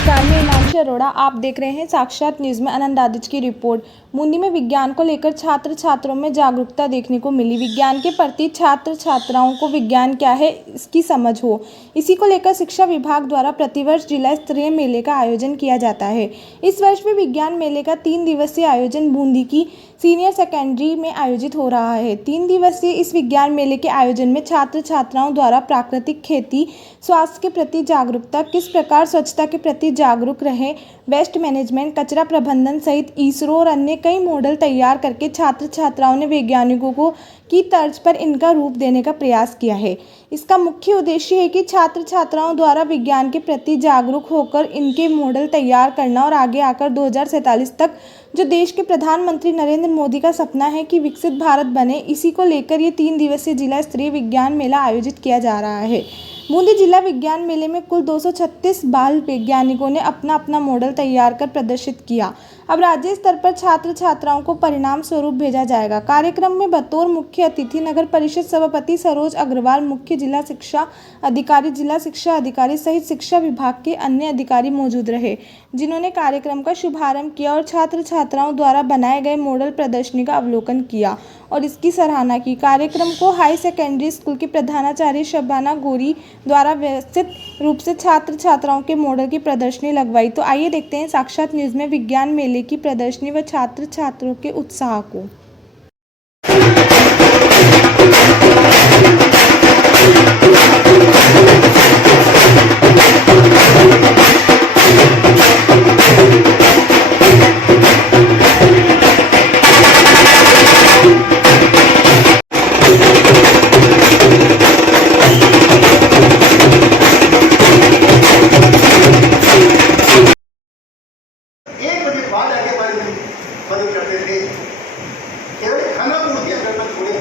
नमस्कार, मैं हिमांशी अरोड़ा। आप देख रहे हैं साक्षात न्यूज़ में आनंद आदिज की रिपोर्ट। बूंदी में विज्ञान को लेकर छात्र छात्राओं में जागरूकता देखने को मिली। विज्ञान के प्रति छात्र छात्राओं को विज्ञान क्या है इसकी समझ हो, इसी को लेकर शिक्षा विभाग द्वारा प्रतिवर्ष जिला स्तरीय मेले का आयोजन किया जाता है। इस वर्ष भी विज्ञान मेले का 3 दिवसीय आयोजन बूंदी की सीनियर सेकेंडरी में आयोजित हो रहा है। 3 दिवसीय इस विज्ञान मेले के आयोजन में छात्र छात्राओं द्वारा प्राकृतिक खेती, स्वास्थ्य के प्रति जागरूकता, किस प्रकार स्वच्छता के प्रति जागरूक रहे, वेस्ट मैनेजमेंट, कचरा प्रबंधन सहित इसरो और अन्य कई मॉडल तैयार करके छात्र छात्राओं ने वैज्ञानिकों को की तर्ज पर इनका रूप देने का प्रयास किया है। इसका मुख्य उद्देश्य है कि छात्र छात्राओं द्वारा विज्ञान के प्रति जागरूक होकर इनके मॉडल तैयार करना और आगे आकर 2047 तक जो देश के प्रधानमंत्री नरेंद्र मोदी का सपना है कि विकसित भारत बने, इसी को लेकर ये 3 दिवसीय जिला स्तरीय विज्ञान मेला आयोजित किया जा रहा है। बूंदी जिला विज्ञान मेले में कुल 236 बाल वैज्ञानिकों ने अपना अपना मॉडल तैयार कर प्रदर्शित किया। अब राज्य स्तर पर छात्र छात्राओं को परिणाम स्वरूप भेजा जाएगा। कार्यक्रम में बतौर मुख्य अतिथि नगर परिषद सभापति सरोज अग्रवाल, मुख्य जिला शिक्षा अधिकारी सहित शिक्षा विभाग के अन्य अधिकारी मौजूद रहे, जिन्होंने कार्यक्रम का शुभारंभ किया और छात्र छात्राओं द्वारा बनाए गए मॉडल प्रदर्शनी का अवलोकन किया और इसकी सराहना की। कार्यक्रम को हाई सेकेंडरी स्कूल की प्रधानाचार्य शबाना गोरी द्वारा व्यवस्थित रूप से छात्र छात्राओं के मॉडल की प्रदर्शनी लगवाई। तो आइए देखते हैं साक्षात न्यूज़ में विज्ञान मेले की प्रदर्शनी व छात्र छात्रों के उत्साह को। मदद करते थे, केवल खाना पूर्ति अगर पर थोड़े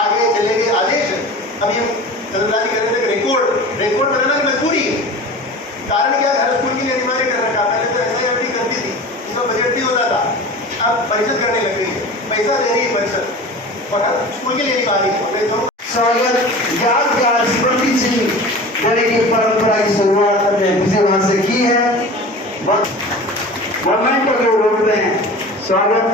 आगे चले गए आदेश। अब ये कदमदारी कर रहे थे, रिकॉर्ड बनाना मजबूरी है। कारण क्या, हर स्कूल के लिए अनिवार्य कर रखा। पहले तो SIRT करती थी, इसका बजट भी होता था, अब परिषद करने लग गई है, पैसा दे रही है परिषद और हर स्कूल के लिए निकाली है। स्वागत ज्ञान ज्ञान स्मृति सिंह की परंपरा की शुरुआत हमने विजयवान से की है। मोमेंटो के रूप में स्वागत।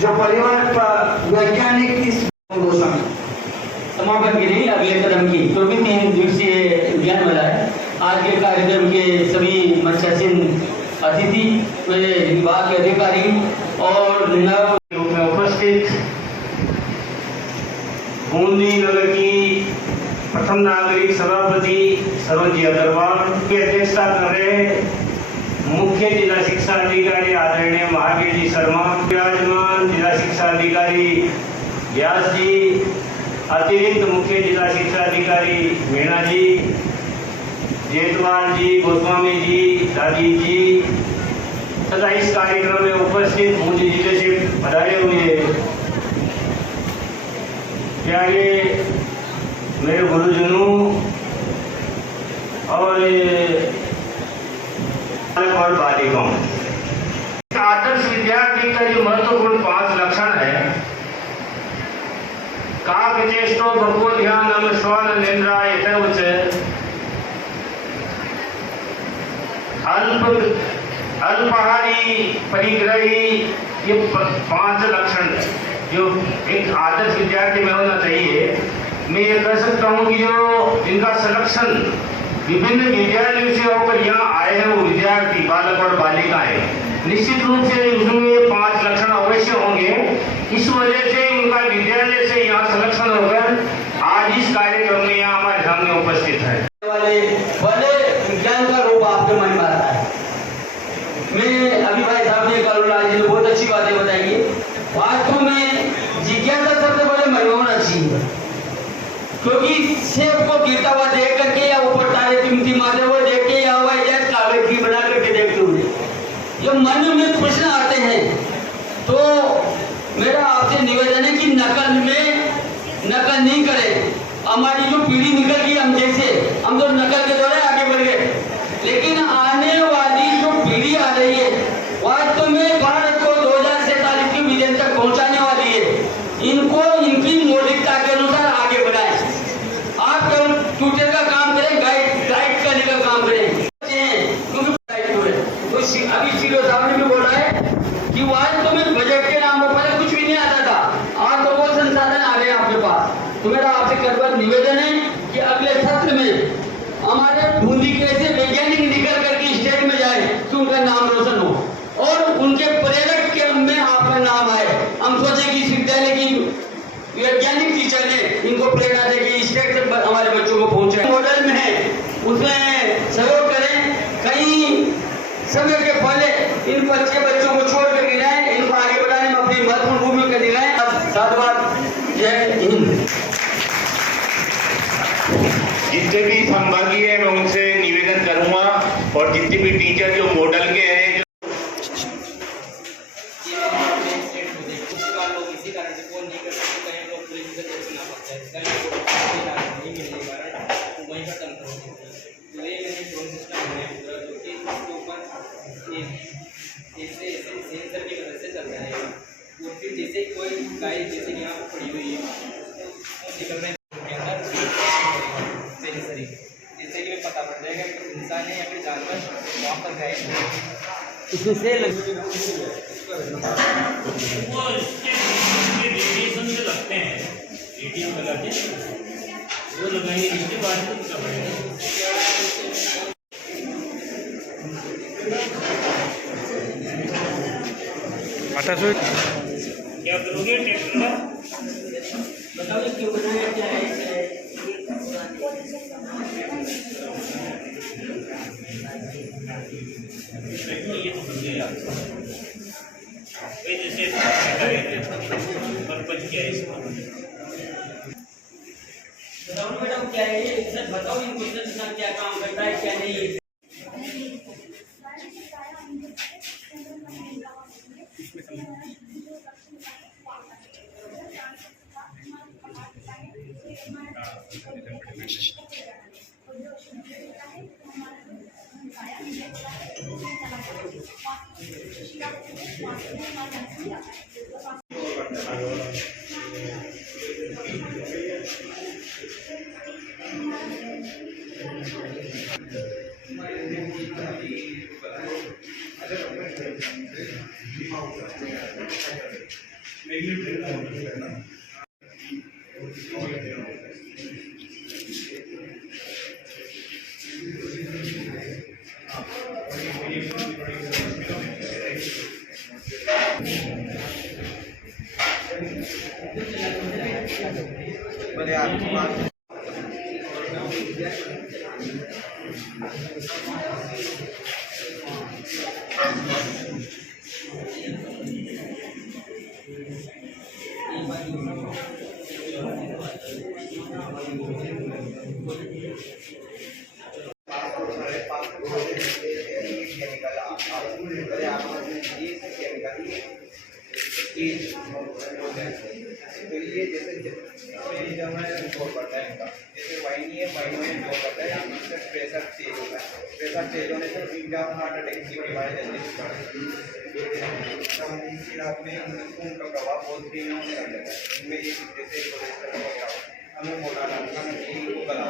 जो परिवार पर वैज्ञानिक इस समापन की नहीं, अगले कदम की तो भी 3 दिवसीय विज्ञान मेला है। आज के कार्यक्रम के सभी मंचासीन अतिथि, विभाग के अधिकारी और रूप में उपस्थित बूंदी नगर की प्रथम नागरिक सभापति सरोज अग्रवाल की अध्यक्षता कर रहे मुख्य जिला शिक्षा अधिकारी आदरणीय महावीर जी शर्मा, विराजमान जिला शिक्षा अधिकारी व्यास जी, अतिरिक्त मुख्य जिला शिक्षा अधिकारी मीणा जी, जेतवाल जी, गोस्वामी जी, राजीव जी तथा इस कार्यक्रम में उपस्थित बूंदी जिले से पधारे हुए प्यारे मेरे गुरुजनों और बालिकाओं। आदर्श विद्यार्थी का जो महत्वपूर्ण 5 लक्षण है, काकचेष्टो भगवो ध्यानम श्वान निंद्राय तवच, अल्पहारी परिग्रही, ये 5 लक्षण जो एक आदर्श विद्यार्थी में होना चाहिए। मैं ये कह सकता हूँ कि जो जिनका सिलेक्शन विभिन्न विद्यालयों से होकर यहाँ आए हैं वो विद्यार्थी बालक और बालिकाएं, निश्चित रूप से उसमें 5 लक्षण अवश्य होंगे। इस वजह से उनका विद्यालय से यहाँ सिलेक्शन होकर आज इस कार्यक्रम में यहाँ हमारे सामने उपस्थित है। वाले विज्ञान का रूप आपके मन में आता है। मैं अभी भाई साहब ने करुणा जी ने बहुत अच्छी बातें बताई। वास्तव में जिज्ञासा सबसे बड़े मन होना चाहिए, क्योंकि सेब को गिरता हुआ देख करके या ऊपर तारे टिमटिमाते हुए देख के या हवाई जहाज कागज की बना करके देखते हुए जब मन में प्रश्न आते हैं तो मेरा आपसे निवेदन है कि नकल नहीं करें। हमारी जो पीढ़ी निकल गई, हम तो नकल के द्वारा आगे बढ़ गए, लेकिन आने वाली जो पीढ़ी आ रही है वास्तव में भारत को 2047 की विजन तक पहुंचाने वाली है। इनको इनकी मौलिकता के बच्चों को छोड़ करके जाए, इनको आगे बढ़ाने में अपनी महत्वपूर्ण भूमिका निभाएं। साधुवाद। जय हिंद। जितने भी संभागीय है मैं उनसे निवेदन करूंगा और जितने भी टीचर जो मॉडल के हैं जैसे कोई गाय जैसे यहाँ पर पड़ी हुई है निकलने जैसे कि पता पड़ जाएगा कि इंसान है या फिर जानवर वहाँ पर गए इसमें से वो इसके रेडिएशन जो लगते हैं रेडियो लगा के वो लगाएंगे इसके बाद में क्या पड़ेगा क्या करोगे ट्रैक्टर का बताओ क्यों बनाया क्या है ये तो बन गया जैसे पर्पज क्या है इसका बताओ मैडम क्या है ये सर बताओ इन क्वेश्चन का क्या काम करता है क्या नहीं। तो ये जैसे जोर पड़ता है इनका, जैसे वाइन है वाइन में जोर पड़ता है, इससे प्रेशर तेज होता है, प्रेशर तेज होने से इनका हार्ट अटैक की बीमारी जल्दी बढ़ती है। इसी रात में खून का प्रभाव बहुत धीमे होने लग जाता है। इनमें ये जैसे कोलेस्ट्रॉल वगैरह हमें मोटा डालना हमें चीनी को गला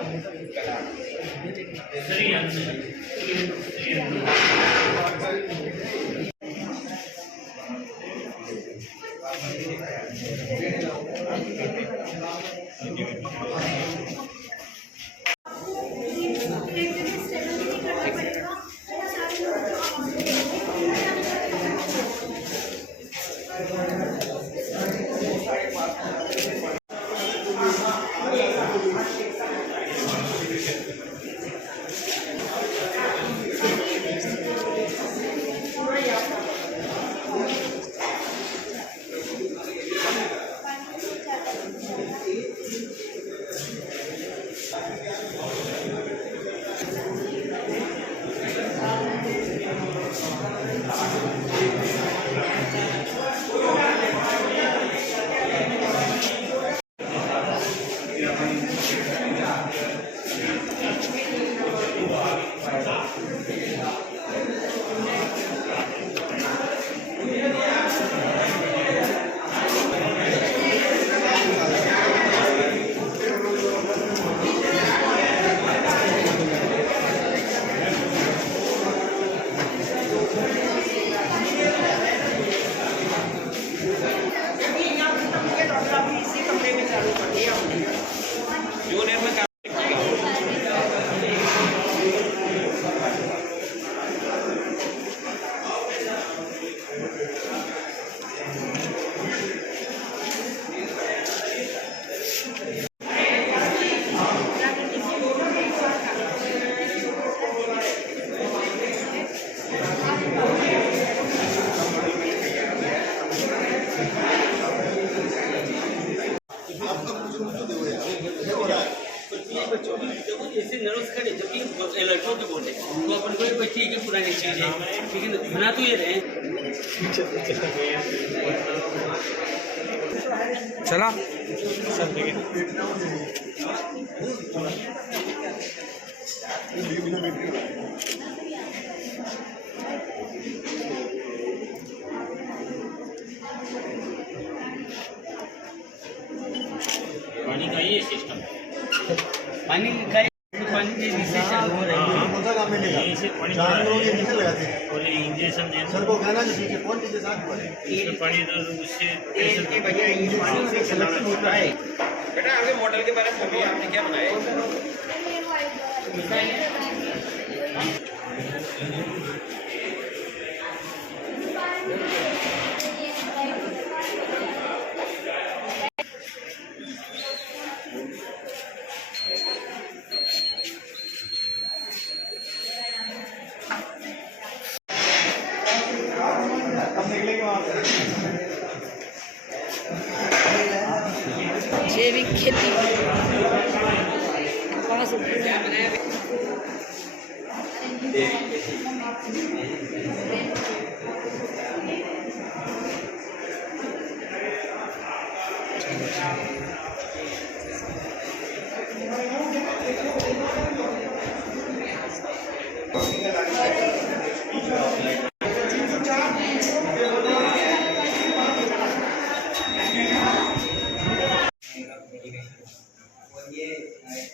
नर्वस खड़े जबकि लड़कों के बोले तो अपन को कोई ठीक है पुरानी चीज है लेकिन बना तो ये रहे चला पानी का ये सिस्टम पानी का पानी के नीचे चालू हो रहा है कौन सा काम मिलेगा ये से पानी जानवरों के नीचे लगाते हैं और ये इंजेक्शन देना सर को कहना चाहिए कि कौन चीजें साथ पड़े इसमें पानी तो उससे तेल के बजाय इंजेक्शन से सिलेक्शन होता है। बेटा आगे मॉडल के बारे में बोलिए, आपने क्या बनाया? जैविक खेती और ये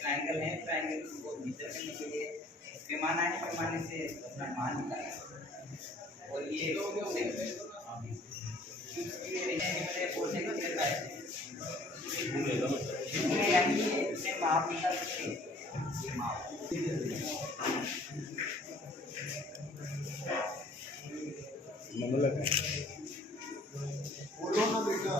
ट्रायंगल है, ट्रायंगल को भीतर करने के लिए पैमाना है, पैमाने से अपना मान निकालना और ये माप निकाल सकते हैं। बोलो ना बेटा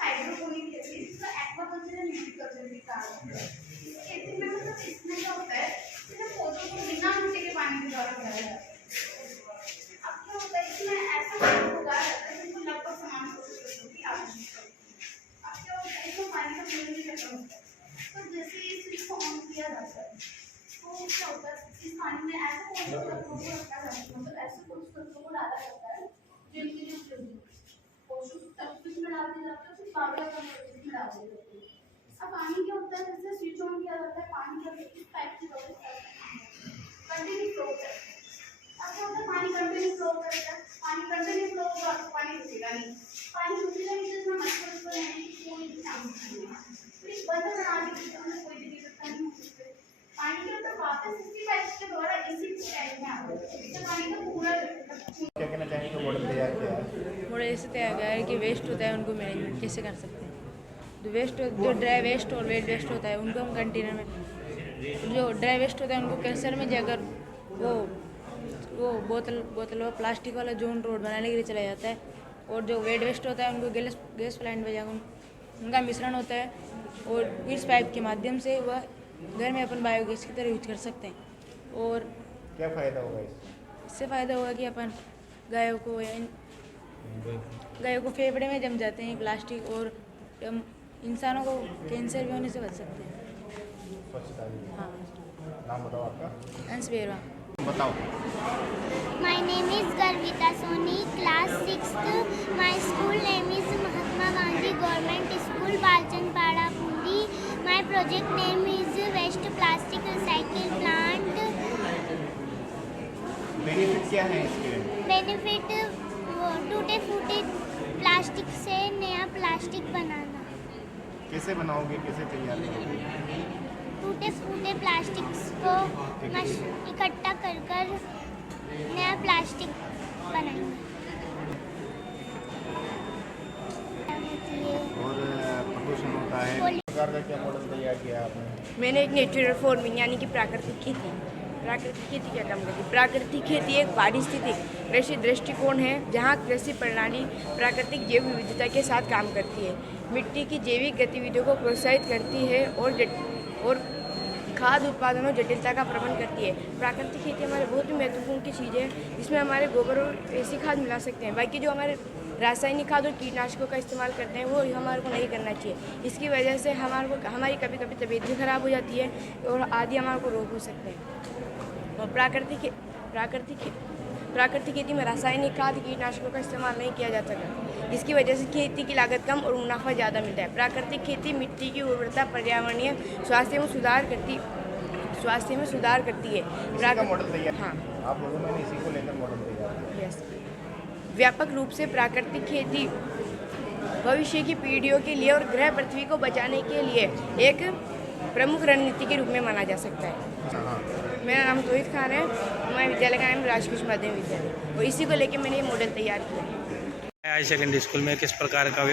हाइड्रोपोनिक खेती इसका एक्वाकल्चर एंड विटीकल्चर भी कहा जाता है। खेती में मतलब इसमें क्या होता है, सिर्फ पौधों को बिना मिट्टी के पानी के द्वारा उगाया जाता है। अब क्या होता है, इसमें ऐसा पौधा उगाया जाता है जिसको लगभग समान पोषक की आवश्यकता होती है। अब क्या होता है, इसमें पानी का प्रयोग भी खत्म होता है, तो जैसे ही स्विच को ऑन किया जाता है तो क्या होता है, इस पानी में ऐसे पोषक तत्वों को रखा जाता है, मतलब ऐसे पोषक तत्वों को डाला जाता है जो इनके लिए उपयोगी है। पोषक तत्व इसमें डाल दिए जाते हैं, फिर बाकी का इसमें डाल दिए जाते हैं। अब पानी क्या होता है, जैसे स्विच ऑन किया जाता है, पानी क्या होता है, इस पाइप की वजह से कंटिन्यू फ्लो करता है। अब क्या होता है, पानी कंटिन्यू फ्लो करता है, पानी कंटिन्यू फ्लो होगा तो पानी रुकेगा नहीं, पानी रुकेगा नहीं तो इसमें मच्छर उसको रहने की कोई भी चांस नहीं है। तो इस बंद प्रणाली के अंदर कोई भी दिक्कत नहीं हो सकती। पानी के अंदर वापस इसी पाइप के द्वारा इसी टैंक में आता है, इससे पानी का पूरा क्या कहना चाहेंगे मॉडल तैयार किया है मॉडल ऐसे तैयार किया है कि वेस्ट होता है उनको मैनेजमेंट कैसे कर सकते हैं। जो ड्राई वेस्ट और वेट वेस्ट होता है उनको हम कंटेनर में, जो ड्राई वेस्ट होता है उनको कैंसर में जाकर वो बोतल और प्लास्टिक वाला जोन रोड बनाने के लिए चला जाता है, और जो वेट वेस्ट होता है उनको गैस प्लांट में जाकर उनका मिश्रण होता है, और इस पाइप के माध्यम से वह घर में अपन बायोगैस की तरह यूज कर सकते हैं। और क्या फ़ायदा होगा इससे फ़ायदा होगा कि अपन गायों को फेफड़े में जम जाते हैं प्लास्टिक, और हम इंसानों को कैंसर भी होने से बच सकते हैं। स्वच्छता हाँ, नाम बताओ आपका अंश बेरवा। बताओ My name is Garvita Soni, class 6th. My school name is Mahatma Gandhi Government School, Balchandpada, Bundi. My project name is Waste Plastic Recycle Plant. Benefit क्या है इसके? बेनिफिट टूटे फूटे प्लास्टिक से नया प्लास्टिक बनाना। कैसे बनाओगे, कैसे तैयार करोगे? टूटे फूटे प्लास्टिक को इकट्ठा कर कर नया प्लास्टिक बनाएंगे। और प्रदूषण होता है, इस प्रकार का क्या मॉडल तैयार किया आपने? मैंने एक नेचुरल फार्मिंग यानी कि प्राकृतिक खेती क्या काम करती है? प्राकृतिक खेती एक पारिस्थितिक कृषि दृष्टिकोण है जहाँ कृषि प्रणाली प्राकृतिक जैव विविधता के साथ काम करती है, मिट्टी की जैविक गतिविधियों को प्रोत्साहित करती है और खाद्य उत्पादन और जटिलता का प्रबंधन करती है। प्राकृतिक खेती हमारे बहुत ही महत्वपूर्ण की चीज़ है जिसमें हमारे गोबर और ऐसी खाद मिला सकते हैं। बाकी जो हमारे रासायनिक खाद और कीटनाशकों का इस्तेमाल करते हैं वो हमारे को नहीं करना चाहिए। इसकी वजह से हमारी कभी कभी तबीयत भी खराब हो जाती है और आदि हमारे को रोग हो सकते हैं। और प्राकृतिक खेती में रासायनिक खाद कीटनाशकों का इस्तेमाल नहीं किया जाता है। इसकी वजह से खेती की लागत कम और मुनाफा ज़्यादा मिलता है। प्राकृतिक खेती मिट्टी की उर्वरता, पर्यावरणीय स्वास्थ्य में सुधार करती है। मॉडल तैयार, हाँ, आप लोगों ने इसी को लेकर मॉडल तैयार किया। यस। व्यापक रूप से प्राकृतिक खेती भविष्य की पीढ़ियों के लिए और ग्रह पृथ्वी को बचाने के लिए एक प्रमुख रणनीति के रूप में माना जा सकता है। मेरा नाम तोहिद खान है, हमारे विद्यालय का नाम राजकृष्ण माध्यमिक विद्यालय, और इसी को लेकर मैंने ये मॉडल तैयार किया है। हाई सेकेंडरी स्कूल में किस प्रकार का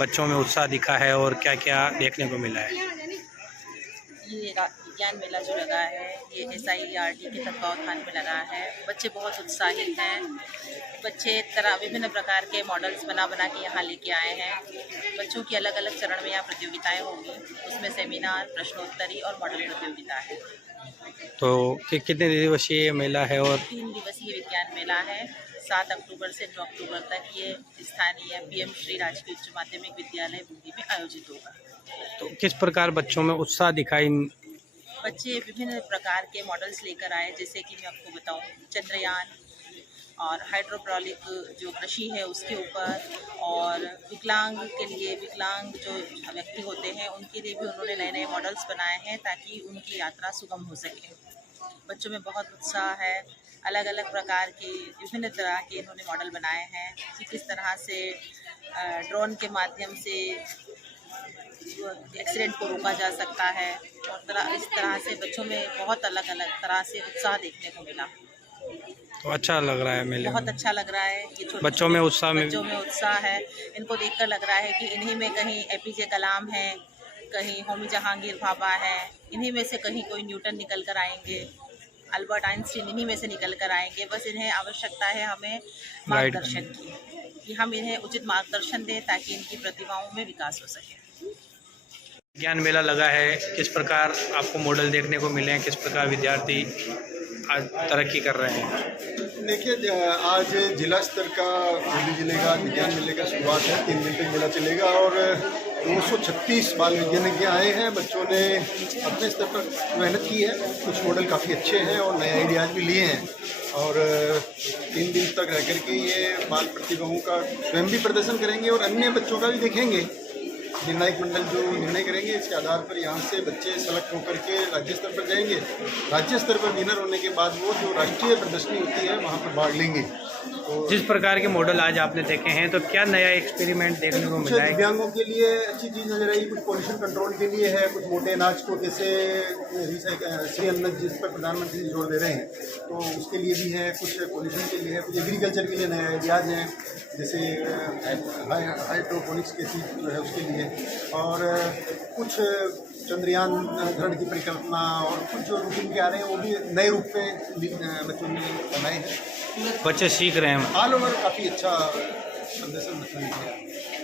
बच्चों में उत्साह दिखा है और क्या क्या देखने को मिला है? ये विज्ञान मेला जो लगा है ये SIERT के तत्वावधान में लगा है। बच्चे बहुत उत्साहित हैं। बच्चे विभिन्न प्रकार के मॉडल्स बना के यहाँ लेके आए हैं। बच्चों की अलग अलग चरण में यहाँ प्रतियोगिताएं होंगी, उसमें सेमिनार, प्रश्नोत्तरी और मॉडल प्रतियोगिता है। तो कितने दिवसीय मेला है? और 3 दिवसीय विज्ञान मेला है। 7 अक्टूबर से 9 अक्टूबर तक ये स्थानीय PM श्री राजकीय उच्च माध्यमिक विद्यालय बूंदी में आयोजित होगा। तो किस प्रकार बच्चों में उत्साह दिखाई? बच्चे विभिन्न प्रकार के मॉडल्स लेकर आए, जैसे कि मैं आपको बताऊं, चंद्रयान और हाइड्रोपोनिक जो कृषि है उसके ऊपर, और विकलांग जो व्यक्ति होते हैं उनके लिए भी उन्होंने नए मॉडल्स बनाए हैं ताकि उनकी यात्रा सुगम हो सके। बच्चों में बहुत उत्साह है। अलग अलग प्रकार के विभिन्न तरह के इन्होंने मॉडल बनाए हैं कि किस तरह से ड्रोन के माध्यम से एक्सीडेंट को रोका जा सकता है, और इस तरह से बच्चों में बहुत अलग अलग तरह से उत्साह देखने को मिला। तो अच्छा लग रहा है मेले? बहुत अच्छा लग रहा है। ये बच्चों में उत्साह है। इनको देखकर लग रहा है कि इन्हीं में कहीं APJ कलाम है, कहीं होमी जहांगीर भाभा है, इन्हीं में से कहीं कोई न्यूटन निकल कर आएंगे, अल्बर्ट आइंस्टीन इन्हीं में से निकल कर आएंगे। बस इन्हें आवश्यकता है हमें मार्गदर्शन की, कि हम इन्हें उचित मार्गदर्शन दें ताकि इनकी प्रतिभाओं में विकास हो सके। विज्ञान मेला लगा है, किस प्रकार आपको मॉडल देखने को मिले हैं? किस प्रकार विद्यार्थी आज तरक्की कर रहे हैं? देखिए, आज जिला स्तर का बूंदी जिले का विज्ञान मेले का शुरुआत है। 3 दिन तक मेला चलेगा और 236 बाल वैज्ञानिक आए हैं। बच्चों ने अपने स्तर पर मेहनत की है, कुछ मॉडल काफ़ी अच्छे हैं और नए आइडियाज़ भी लिए हैं, और 3 दिन तक रह कर के ये बाल प्रतिभाओं का स्वयं भी प्रदर्शन करेंगे और अन्य बच्चों का भी देखेंगे। निर्णायक मंडल जो निर्णय करेंगे इसके आधार पर यहाँ से बच्चे सेलेक्ट होकर के राज्य स्तर पर जाएंगे। राज्य स्तर पर विनर होने के बाद वो जो राष्ट्रीय प्रदर्शनी होती है वहाँ पर भाग लेंगे। तो जिस प्रकार के मॉडल आज आपने देखे हैं, तो क्या नया एक्सपेरिमेंट देखने को मिला है? दिव्यांगों के लिए अच्छी चीज़ नजर आई। कुछ पॉल्यूशन कंट्रोल के लिए है, कुछ मोटे अनाज को कैसे श्री अन्न जिस पर प्रधानमंत्री जोर दे रहे हैं तो उसके लिए भी है, कुछ पॉल्यूशन के लिए है, कुछ एग्रीकल्चर के लिए नए आइडियाज़ हैं, जैसे हाइड्रोपोनिक्स की चीज़ जो है उसके लिए, और कुछ चंद्रयान ग्रहण की परिकल्पना, और कुछ जो रूटीन के आ रहे हैं वो भी नए रूप में बच्चों ने बनाए हैं। बच्चे सीख रहे हैं। ऑल ओवर काफ़ी अच्छा प्रदर्शन बच्चों ने किया।